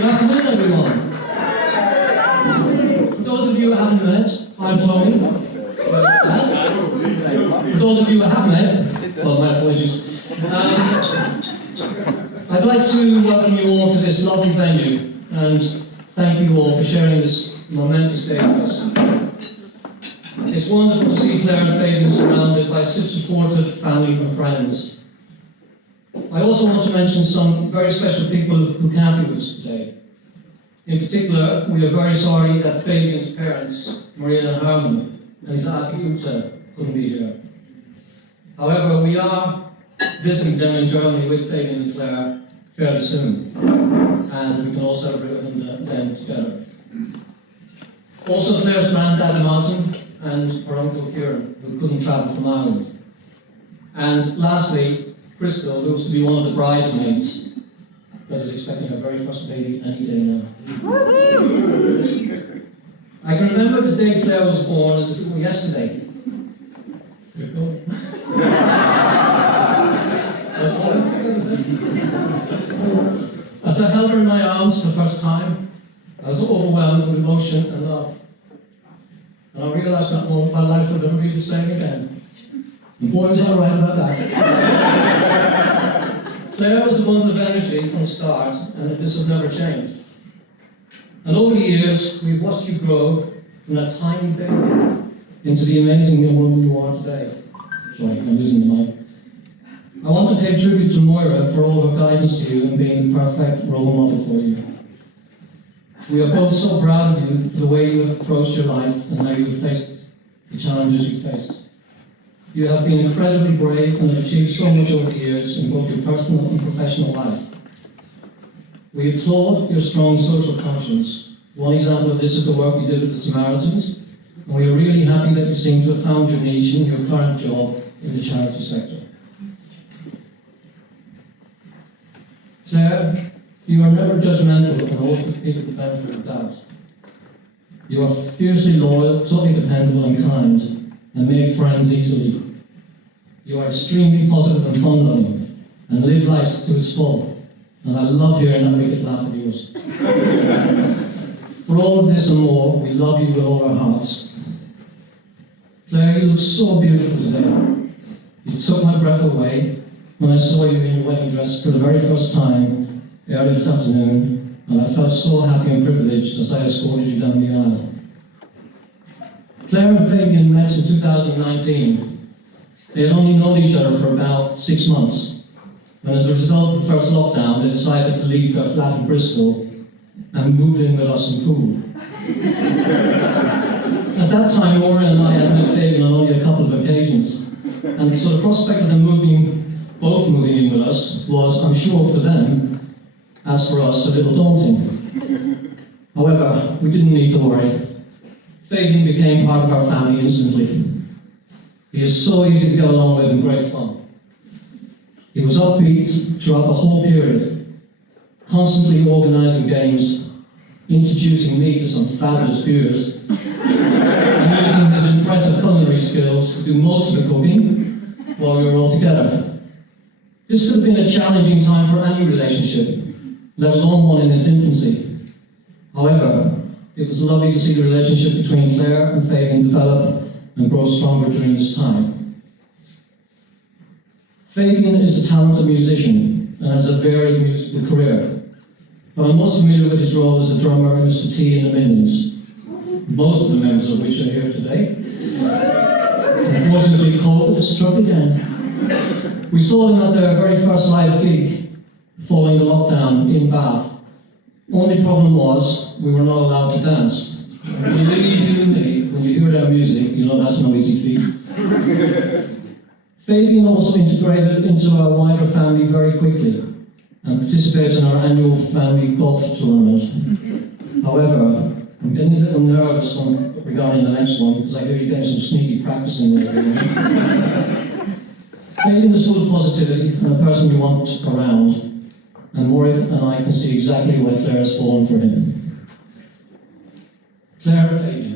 Good afternoon, everyone. For those of you who haven't met, I'm Tony. For those of you who have met, well, my apologies. I'd like to welcome you all to this lovely venue and thank you all for sharing this momentous day with us. It's wonderful to see Claire and Fabian surrounded by such supportive family and friends. I also want to mention some very special people who can't be with us today. In particular, we are very sorry that Fabian's parents, Maria and Herman, and his aunt Uta, couldn't be here. However, we are visiting them in Germany with Fabian and Claire fairly soon, and we can all celebrate with them together. Also, Claire's granddad Martin and her uncle Kieran, who couldn't travel from Ireland. And lastly, Crystal, who was to be one of the bridesmaids, that is expecting her very first baby any day now. I can remember the day Claire was born as if it were yesterday. As I held her in my arms for the first time, I was overwhelmed with emotion and love. And I realized that moment my life would never be the same again. And boy, was I right about that. Claire was a bundle of energy from the start, and this has never changed. And over the years, we've watched you grow from that tiny baby into the amazing woman you are today. Sorry, I'm losing the mic. I want to pay tribute to Moira for all her guidance to you and being the perfect role model for you. We are both so proud of you for the way you have approached your life and how you have faced the challenges you faced. You have been incredibly brave and have achieved so much over the years in both your personal and professional life. We applaud your strong social conscience. One example of this is the work we did with the Samaritans, and we are really happy that you seem to have found your niche in your current job in the charity sector. Claire, you are never judgmental and always give people the benefit of the doubt. You are fiercely loyal, totally dependable and kind, and make friends easily. You are extremely positive and fun-loving, and live life to its full. And I love hearing that wicked laugh of yours. For all of this and more, we love you with all our hearts. Claire, you look so beautiful today. You took my breath away when I saw you in your wedding dress for the very first time early this afternoon, and I felt so happy and privileged as I escorted you down the aisle. Claire and Fabian met in 2019. They had only known each other for about 6 months, when as a result of the first lockdown, they decided to leave their flat in Bristol and move in with us in Poole. At that time, Maura and I had met Fabian on only a couple of occasions, and so the prospect of them both moving in with us was, I'm sure for them, as for us, a little daunting. However, we didn't need to worry. Fabian became part of our family instantly. He is so easy to get along with and great fun. He was upbeat throughout the whole period, constantly organising games, introducing me to some fabulous beers, and using his impressive culinary skills to do most of the cooking while we were all together. This could have been a challenging time for any relationship, let alone one in its infancy. However, it was lovely to see the relationship between Claire and Fabian develop and grow stronger during this time. Fabian is a talented musician and has a varied musical career, but I'm most familiar with his role as a drummer in Mr. T and the Minions, most of the members of which are here today. Unfortunately, COVID struck again. We saw them at their very first live gig following the lockdown in Bath. Only problem was, we were not allowed to dance. Believe you me, when you hear their music, you know that's no easy feat. Fabian also integrated into our wider family very quickly and participates in our annual family golf tournament. However, I'm getting a little nervous regarding the next one because I hear you're getting some sneaky practice in there. Fabian is full of positivity and a person we want around, and Maureen and I can see exactly why Claire has fallen for him. Claire and Fabian.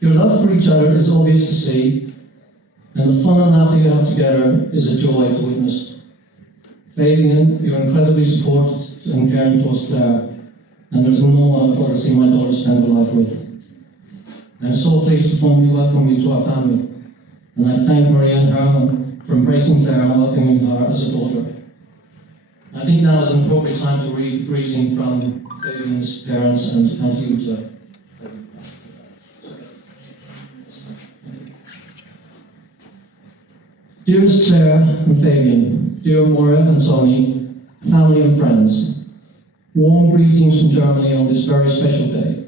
Your love for each other is obvious to see, and the fun and laughter you have together is a joy to witness. Fabian, you're incredibly supportive and caring towards Claire, and there's no one I'd rather see my daughter spend her life with. I'm so pleased to formally welcome you to our family, and I thank Maria and Herman for embracing Claire and welcoming her as a daughter. I think now is an appropriate time to read a greeting from Fabian's parents and you, sir. Dearest Claire and Fabian, dear Maura and Tony, family and friends, warm greetings from Germany on this very special day.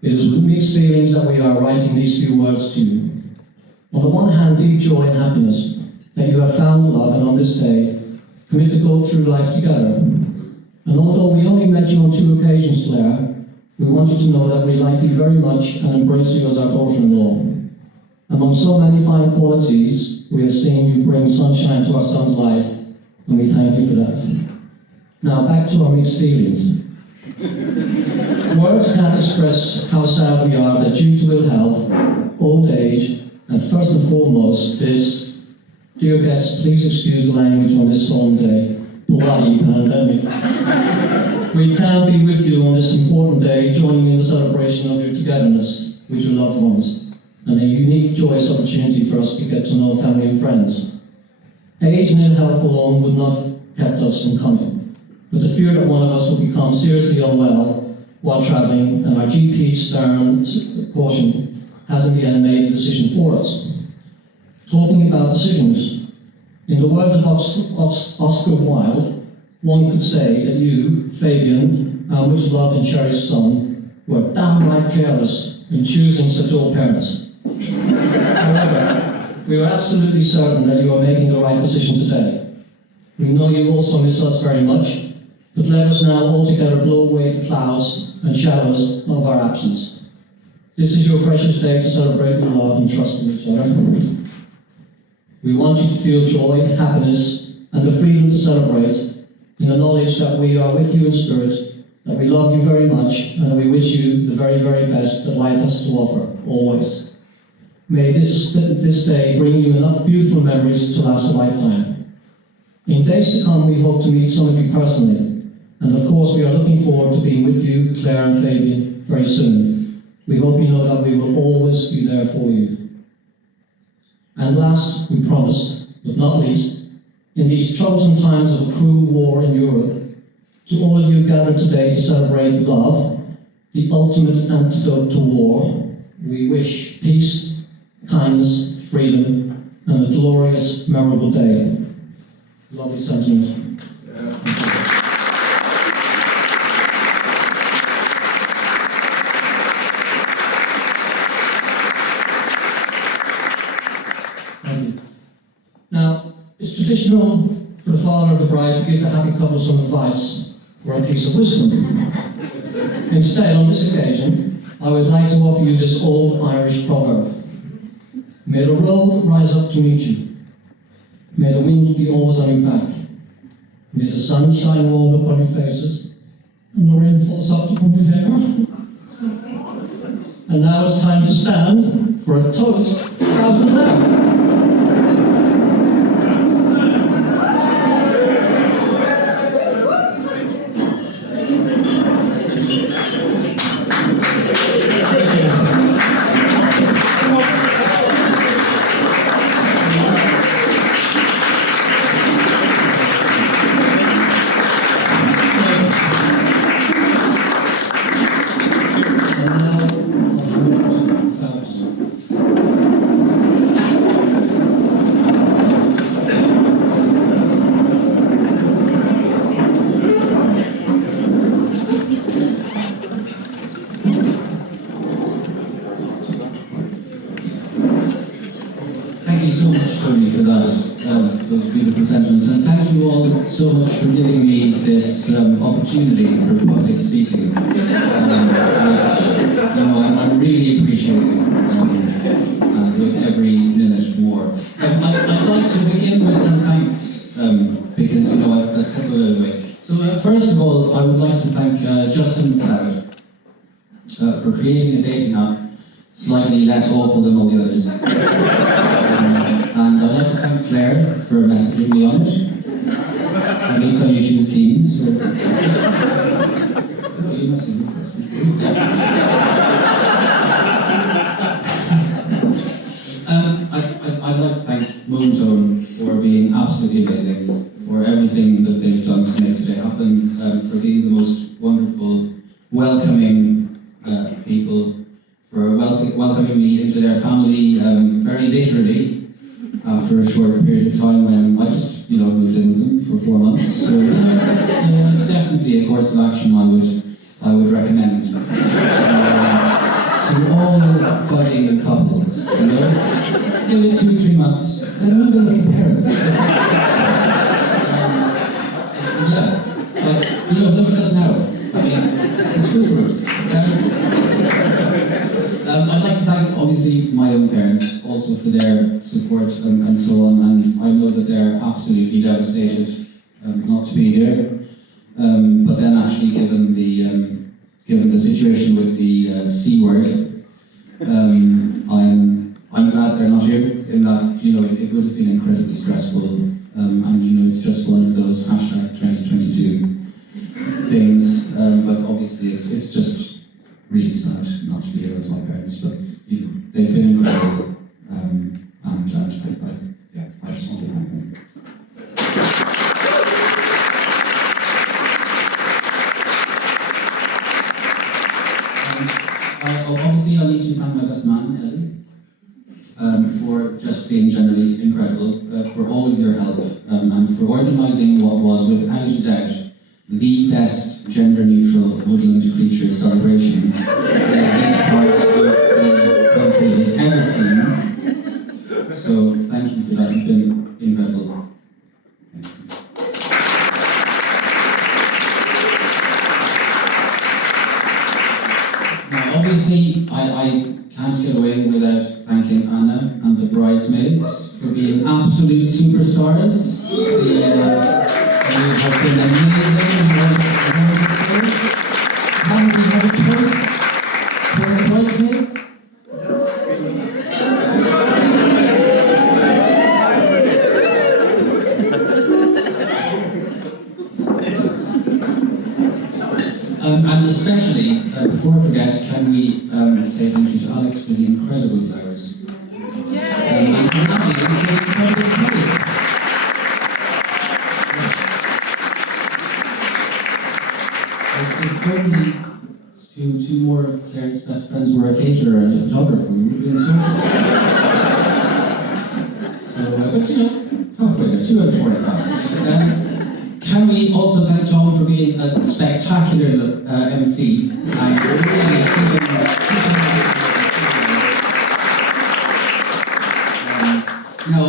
It is with mixed feelings that we are writing these few words to you. On the one hand, deep joy and happiness that you have found love and on this day commit to go through life together. And although we only met you on 2 occasions, Claire, we want you to know that we like you very much and embrace you as our daughter-in-law. Among so many fine qualities, we have seen you bring sunshine to our son's life, and we thank you for that. Now, back to our mixed feelings. Words can't express how sad we are that due to ill health, old age, and first and foremost, this, dear guests, please excuse the language on this solemn day, bloody pandemic. We can't be with you on this important day, joining in the celebration of your togetherness with your loved ones, and a unique, joyous opportunity for us to get to know family and friends. Age and ill health alone would not have kept us from coming, but the fear that one of us would become seriously unwell while travelling, and our GP's stern caution has in the end made the decision for us. Talking about decisions, in the words of Oscar Wilde, one could say that you, Fabian, our much loved and cherished son, were downright careless in choosing such old parents. However, we are absolutely certain that you are making the right decision today. We know you also miss us very much, but let us now all together blow away the clouds and shadows of our absence. This is your precious day to celebrate your love and trust in each other. We want you to feel joy, happiness, and the freedom to celebrate in the knowledge that we are with you in spirit, that we love you very much, and that we wish you the very, very best that life has to offer, always. May this day bring you enough beautiful memories to last a lifetime. In days to come, we hope to meet some of you personally, and of course we are looking forward to being with you, Claire and Fabian, very soon. We hope you know that we will always be there for you. And last, we promised, but not least, in these troublesome times of cruel war in Europe, to all of you gathered today to celebrate love, the ultimate antidote to war, we wish peace, kindness, freedom, and a glorious, memorable day. Lovely sentiment. Thank you. Now, it's traditional for the father of the bride to give the happy couple some advice or a piece of wisdom. Instead, on this occasion, I would like to offer you this old Irish proverb. May the road rise up to meet you. May the wind be always on your back. May the sun shine all upon your faces, and the rain fall soft upon your hair. And now it's time to stand for a toast to Fabs and Fabs. Thank you so much, Tony, for those beautiful sentiments, and thank you all so much for giving me this opportunity for public speaking. I'm really appreciating with every minute more. I'd like to begin with some thanks because I've stepped out of the way. So first of all, I would like to thank Justin McLeod for creating a dating app slightly less awful than all the others. And I'd like to thank Claire for messaging me on it. At least I usually choose Keen, so... Oh, you must have been first. I'd like to thank Moonstone for being absolutely amazing, for everything that they've done to make today happen, for being the most wonderful, welcoming people, for welcoming me into their family very literally after a short period of time when I just, moved in with them for 4 months. So it's definitely a course of action I would recommend to all budding couples. Give it 2-3 months, then move in with your parents. Look at us now. I mean, it's foolproof. I'd like to thank, obviously, my own parents, also for their support and so on, and I know that they're absolutely devastated not to be here. But then actually, given the situation with the C word, I'm glad they're not here, in that, it would have been incredibly stressful, and it's just one of those #2022 things, but obviously it's just really sad not to be here as my parents, but they've been incredible, and I just want to thank them. Obviously I need to thank my best man, Ellie, for just being generally incredible, for all of your help, and for organising what was, without a doubt, the best gender-neutral woodland creature celebration this part of the country has ever seen. So thank you for that, it's been incredible. Now obviously I can't get away without thanking Anna and the bridesmaids for being absolute superstars. You have been amazing and wonderful. Can we have a toast for the bridesmaids? And especially, before I forget, can we say thank you to Alex for the incredible flowers. And Andy for the incredible cake. If only two more of Claire's best friends were a caterer and a photographer, we would have been sorted. But halfway there, 2 out of 4 Can we also thank Tom for being a spectacular MC? Now,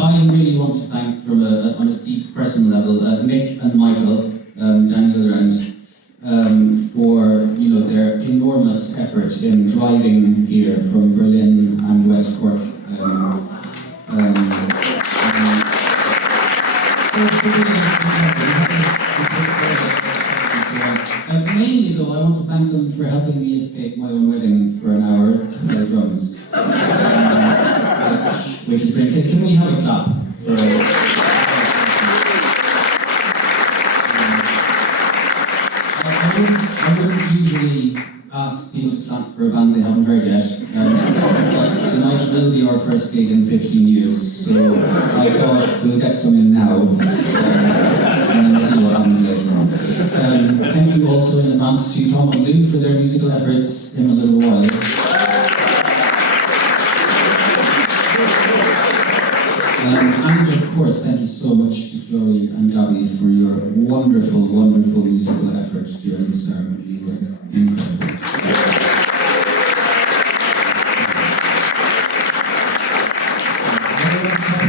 I really want to thank, on a deep personal level, Mick and Michael down the other end, for their enormous effort in driving here from Berlin and West Cork. Mainly though, I want to thank them for helping me escape my own wedding for an hour to play drums. Which is brilliant. Can we have a clap for... I wouldn't usually ask people to clap for a band they haven't heard yet. Tonight will be our first gig in 15 years, so I thought we'll get some in now and then see what happens later on. Thank you also in advance to Tom and Lou for their musical efforts in a little while. And of course, thank you so much to Chloe and Gabby for your wonderful, wonderful musical effort during the ceremony. You were incredible.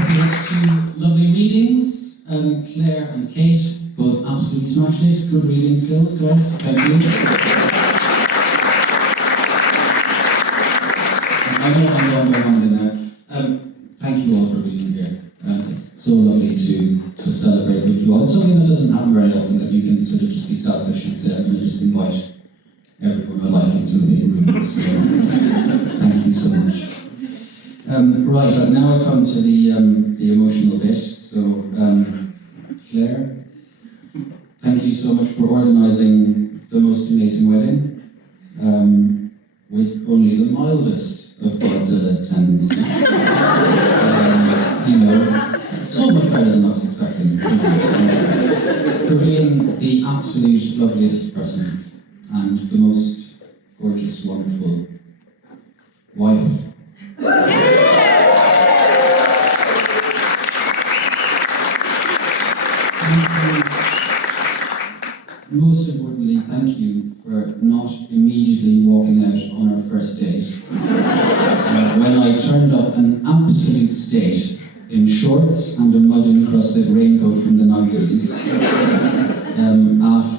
We had 2 lovely readings, Claire and Kate, both absolutely smashed it. Good reading skills, guys. Thank you. I know I'm going to hand in there. Thank you all for being here. It's so lovely to celebrate with you all. It's something that doesn't happen very often, that you can sort of just be selfish and say, I'm going to just invite everyone I like into the meeting room. So thank you so much. Right, now I come to the emotional bit. So Claire, organising the most amazing wedding, with only the mildest of Godzilla attendance. You know, so much better than I was expecting. For being the absolute loveliest person and the most gorgeous, wonderful wife. Most importantly, thank you for not immediately walking out on our first date. When I turned up an absolute state in shorts and a mud-encrusted raincoat from the 90s,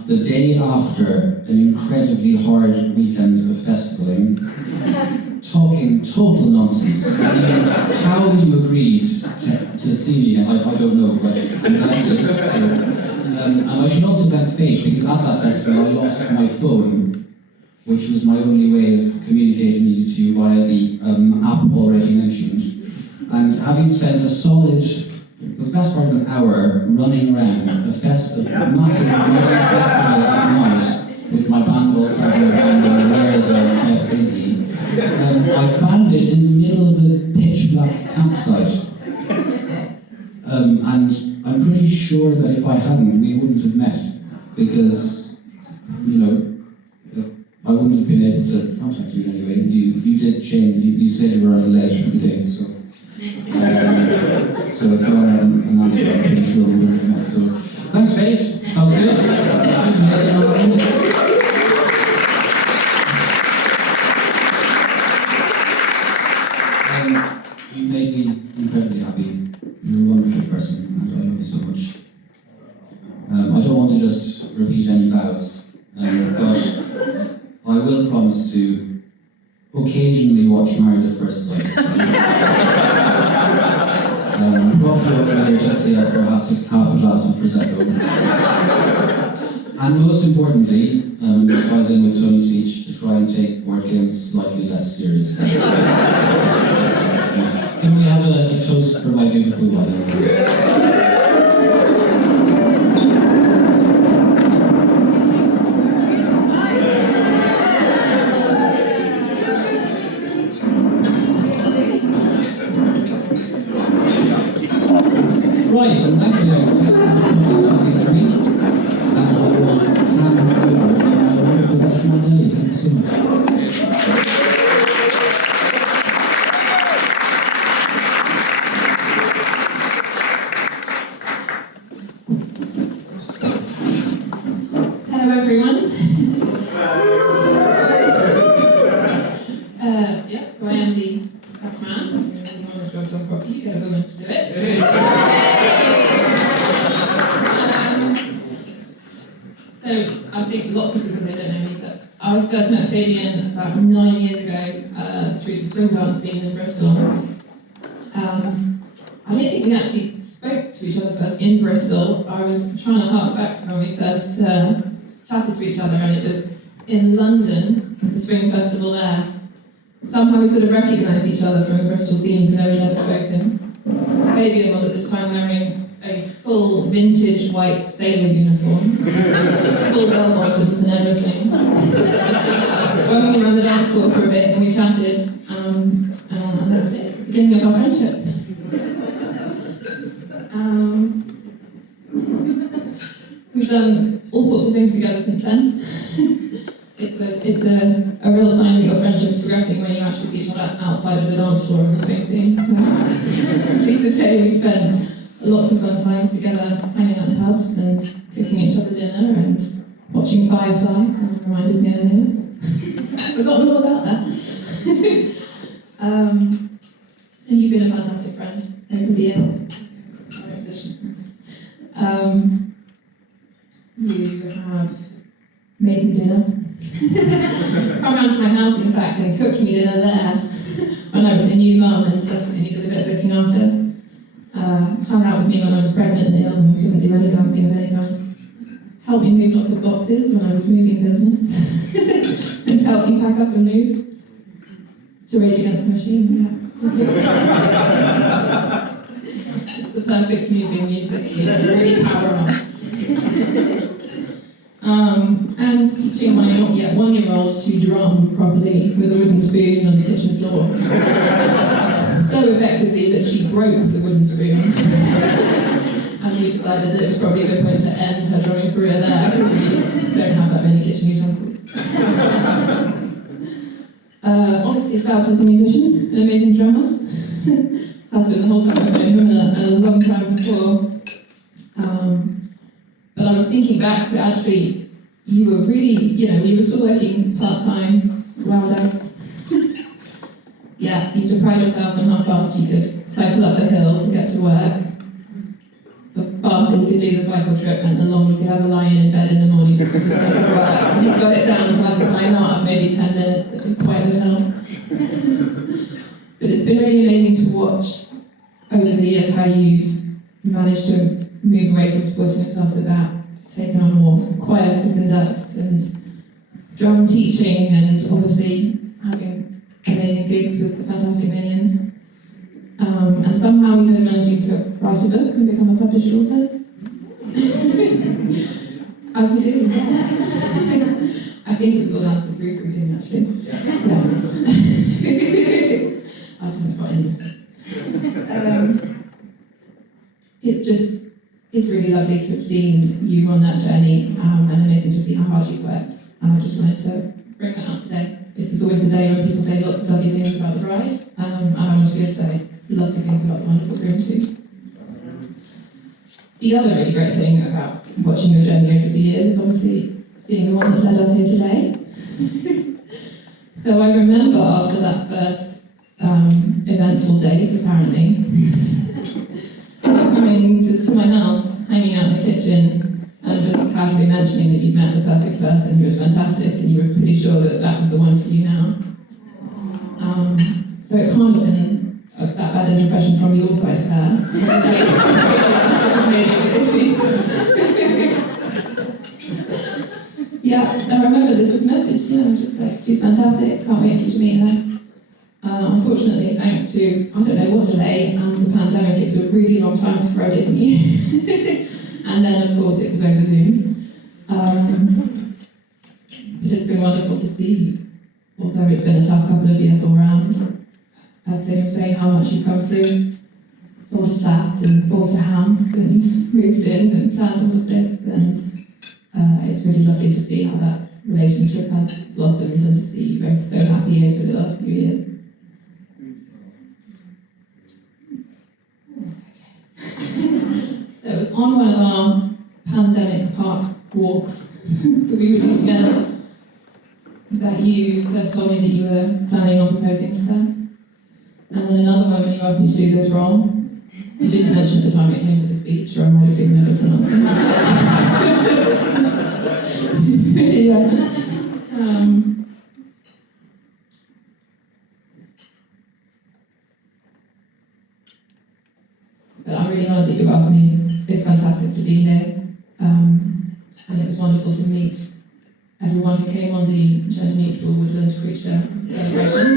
the day after an incredibly hard weekend of festivaling, talking total nonsense. I mean, how you agreed to see me, I don't know, but I'm glad you did. So, and I should also thank fate, because at that festival I lost my phone, which was my only way of communicating to you via the app already mentioned. And having spent a solid, the best part of an hour running around a massive festival at night with my band all sat in and aware that Jeff busy, I found it in the middle of a pitch black campsite. And I'm pretty sure that if I hadn't, we wouldn't have met, because, you know, I wouldn't have been able to contact you anyway. You did change, you said you were running late for the date, so if you want an answer, I'm pretty sure we would have met. So, thanks, Faith. That was good. You made me incredibly happy. You're a wonderful person, and I love you so much. I don't want to just repeat any vows, but I will promise to occasionally watch Married at First Sight. Probably over there, just say after half a glass of Prosecco. And most importantly, this ties in with Tony's speech, to try and take board games slightly less seriously. Can we have a toast for my beautiful wife? Right, and thank you guys. Thank you so much. Hello everyone. So I am the best man. If you want to go to a property, you get a woman to do it. So I think lots of people here don't know me, but I first met Fabian about 9 years ago through the swing dance scene in Bristol. I don't think we actually spoke to each other first in Bristol. I was trying to hark back to when we first chatted to each other, and it was in London, the Spring Festival there. Somehow we sort of recognised each other from the Bristol scene, even though we'd never spoken. Fabian was at this time wearing a full vintage white sailor uniform, full bell bottoms and everything. When we were on the dance floor for a bit and we chatted, and that was it, beginning of our friendship. We've done all sorts of things together since then. It's a real sign that your friendship's progressing when you actually see each other outside of the dance floor of the swing scene. So, pleased to say we spent lots of fun times together, hanging out in pubs and cooking each other dinner and watching Fireflies. Someone reminded me earlier. Forgotten all about that. And you've been a fantastic friend over the years. Sorry, position. You have made me dinner. Come round to my house, in fact, and cooked me dinner there when I was a new mum and desperately needed a bit of looking after. Hung out with me when I was pregnant and ill and couldn't do any dancing of any kind. Helped me move lots of boxes when I was moving business. And helped me pack up and move. To Rage Against the Machine, yeah. It's the perfect moving music. It's really power on. And teaching my not yet 1-year-old to drum properly with a wooden spoon on the kitchen floor. So effectively that she broke the wooden spoon. And we decided that it was probably a good way to end her drumming career there, because we just don't have that many kitchen utensils. Obviously, Fabs is a musician, an amazing drummer. Has been the whole time I've known him and a long time before. But I was thinking back to actually, you were really, you were still working part-time, wild out. Yeah, you used to pride yourself on how fast you could cycle up the hill to get to work. The faster you could do the cycle trip meant the longer you could have a lie-in in bed in the morning before you started work. And you got it down to like a time out of maybe 10 minutes. It was quite a hill. But it's been really amazing to watch over the years how you've managed to move away from supporting yourself with that, taking on more choirs to conduct and drum teaching, and obviously having amazing gigs with the Fantastic Minions. And somehow even managing to write a book and become a published author. As you do, yeah. I think it was all down to the proofreading, actually. Yeah. I just got in. It's really lovely to have seen you on that journey, and amazing to see how hard you've worked. And I just wanted to bring that up today. This is always the day when people say lots of lovely things about the bride, and I want to say lovely things about the wonderful groom too. The other really great thing about watching your journey over the years is obviously seeing the one that's led us here today. So I remember after that first eventful date, apparently, coming to my house, hanging out in the kitchen, and just casually mentioning that you'd met the perfect person who was fantastic, and you were pretty sure that that was the one for you now. So it can't have been that bad an impression from your side there. Yeah, I remember this was a message, just like, she's fantastic, can't wait for you to meet her. Unfortunately, thanks to, I don't know what delay, and the pandemic, it took a really long time before I did meet. And then, of course, it was over Zoom. But it's been wonderful to see, although it's been a tough couple of years all round, as Tim was saying, how much you've come through. Sold a flat and bought a house and moved in and planned all of this, and it's really lovely to see how that relationship has blossomed and to see you both so happy over the last few years. So it was on one of our pandemic park walks that we were doing together that you first told me that you were planning on proposing to her. And then another one when you asked me to do this role. You didn't mention at the time it came to the speech, or I might have given a different answer. Yeah. But I'm really honoured that you've asked me. It's fantastic to be here. And it was wonderful to meet everyone who came on the Journey Mutual Woodland Creature celebration.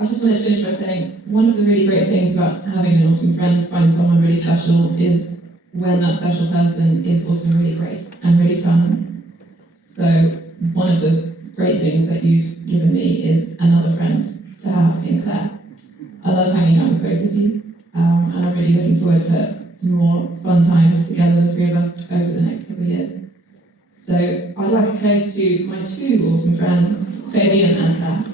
I just wanted to finish by saying, one of the really great things about having an awesome friend, finding someone really special, is when that special person is also really great and really fun. So one of the great things that you've given me is another friend to have in Claire. I love hanging out with both of you, and I'm really looking forward to more fun times together, the three of us, over the next couple of years. So I'd like to toast to my two awesome friends, Fabian and Claire.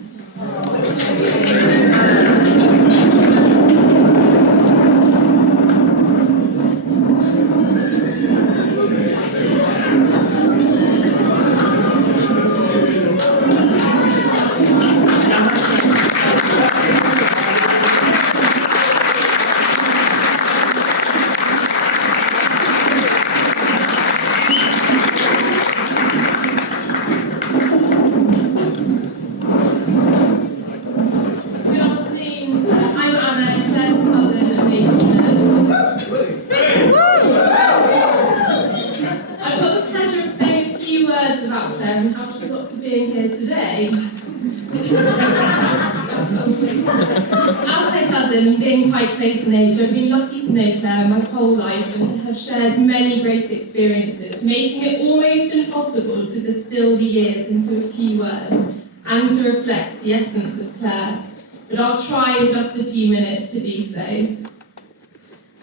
cousin and being quite close in age, I've been lucky to know Claire my whole life and to have shared many great experiences, making it almost impossible to distill the years into a few words and to reflect the essence of Claire. But I'll try in just a few minutes to do so.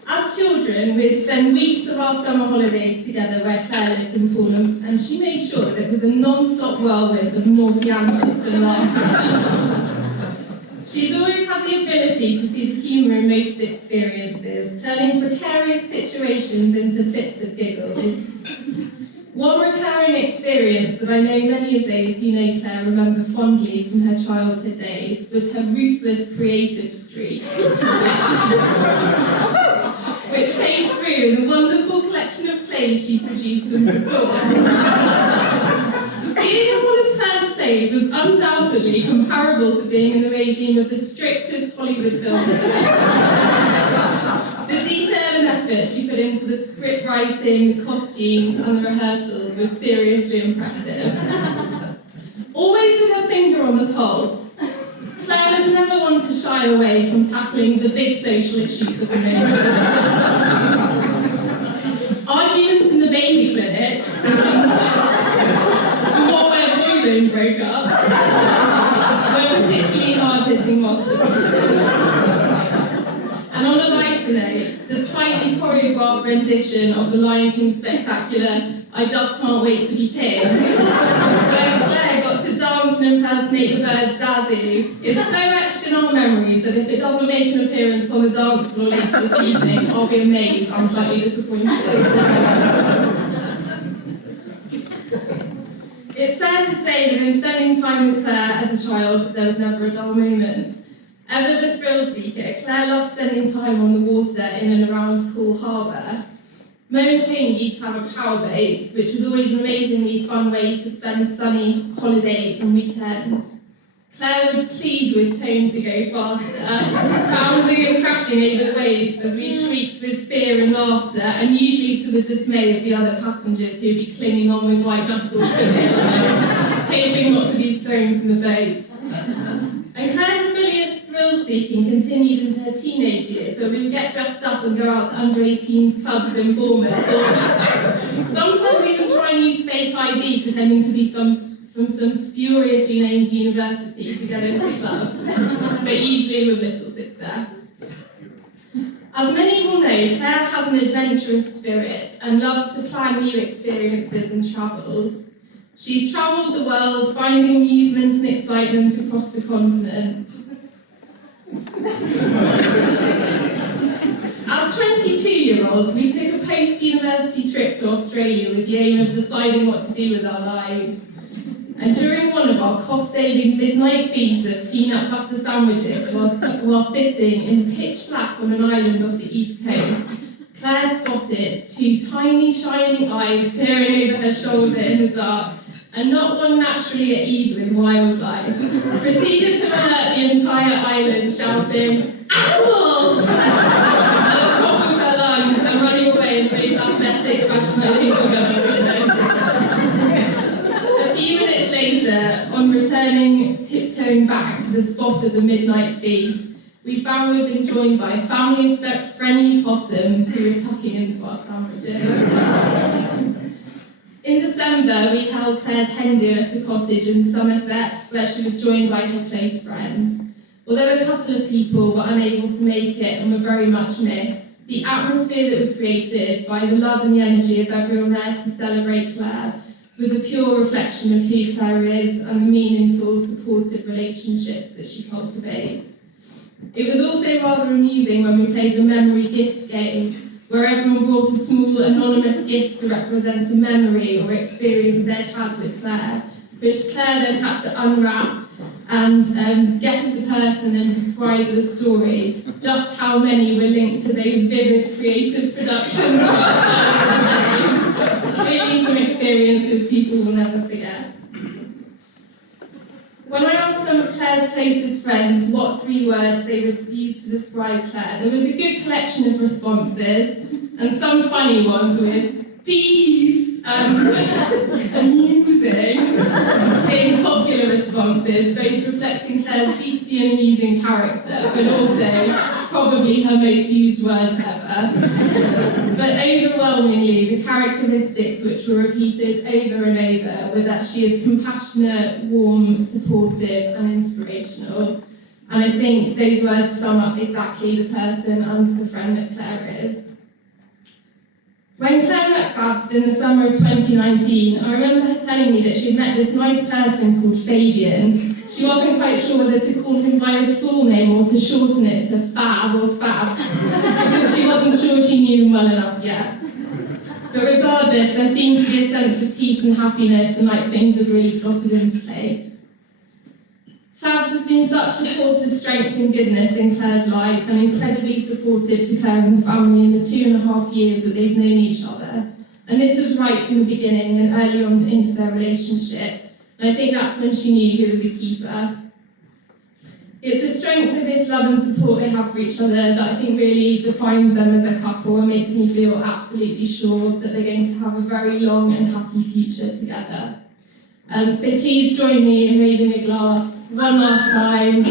As children, we'd spend weeks of our summer holidays together where Claire lived in Paulham, and she made sure that it was a non-stop whirlwind of naughty antics and laughter. She's always had the ability to see the humour in most experiences, turning precarious situations into fits of giggles. One recurring experience that I know many of those who know Claire remember fondly from her childhood days was her ruthless creative streak, which came through in the wonderful collection of plays she produced and performed. Being in one of Claire's plays was undoubtedly comparable to being in the regime of the strictest Hollywood film The detail and effort she put into the script writing, the costumes and the rehearsals was seriously impressive. Always with her finger on the pulse, Claire was never one to shy away from tackling the big social issues of the moment. Arguments in the baby clinic and what where boyzone broke up were particularly hard-hitting masterpieces. And on a lighter note, the tightly choreographed rendition of the Lion King spectacular I Just Can't Wait to Be King, where Claire got to dance and impersonate the bird Zazu, is so etched in our memories that if it doesn't make an appearance on the dance floor later this evening, I'll be amazed and slightly disappointed. It's fair to say that in spending time with Claire as a child, there was never a dull moment. Ever the thrill seeker, Claire loved spending time on the water in and around Poole Harbour. Momentane used to have a powerboat, which was always an amazingly fun way to spend sunny holidays and weekends. Claire would plead with Tone to go faster, bounding and crashing over the waves as we shrieked with fear and laughter, and usually to the dismay of the other passengers who would be clinging on with white knuckles for dear life, hoping not to be thrown from the boat. And Claire's rebellious thrill-seeking continued into her teenage years, where we would get dressed up and go out to under-18s clubs in Bournemouth, or sometimes even try and use fake ID, pretending to be from some spuriously named university to get into clubs, but usually with little success. As many will know, Claire has an adventurous spirit and loves to plan new experiences and travels. She's travelled the world, finding amusement and excitement across the continents. As 22-year-olds, we took a post-university trip to Australia with the aim of deciding what to do with our lives. And during one of our cost-saving midnight feasts of peanut butter sandwiches while sitting in pitch black on an island off the east coast, Claire spotted two tiny shining eyes peering over her shoulder in the dark, and not one naturally at ease with wildlife, proceeded to alert the entire island, shouting, "Animal!" at the top of her lungs and running away in the most athletic fashion I think I've ever witnessed. A few minutes later, on returning, tiptoeing back to the spot of the midnight feast, we found we'd been joined by a family of friendly possums who were tucking into our sandwiches. In December, we held Claire's hen do at a cottage in Somerset, where she was joined by her close friends. Although a couple of people were unable to make it and were very much missed, the atmosphere that was created by the love and the energy of everyone there to celebrate Claire was a pure reflection of who Claire is and the meaningful, supportive relationships that she cultivates. It was also rather amusing when we played the memory gift game, where everyone brought a small anonymous gift to represent a memory or experience they'd had with Claire, which Claire then had to unwrap and guess the person and describe the story, just how many were linked to those vivid creative productions of our childhood days. Really some experiences people will never forget. When I asked some of Claire's closest friends what 3 words they would use to describe Claire, there was a good collection of responses, and some funny ones with bees, amusing, getting popular responses, both reflecting Claire's beastly and amusing character, but also probably her most used words ever. But overwhelmingly, the characteristics which were repeated over and over were that she is compassionate, warm, supportive, and inspirational. And I think those words sum up exactly the person and the friend that Claire is. When Claire met Fabs in the summer of 2019, I remember her telling me that she had met this nice person called Fabian. She wasn't quite sure whether to call him by his full name or to shorten it to Fab or Fabs, because she wasn't sure she knew him well enough yet. But regardless, there seemed to be a sense of peace and happiness and like things had really slotted into place. Fabs has been such a source of strength and goodness in Claire's life and incredibly supportive to Claire and the family in the 2.5 years that they've known each other. And this was right from the beginning and early on into their relationship. And I think that's when she knew he was a keeper. It's the strength of this love and support they have for each other that I think really defines them as a couple and makes me feel absolutely sure that they're going to have a very long and happy future together. So please join me in raising a glass one last time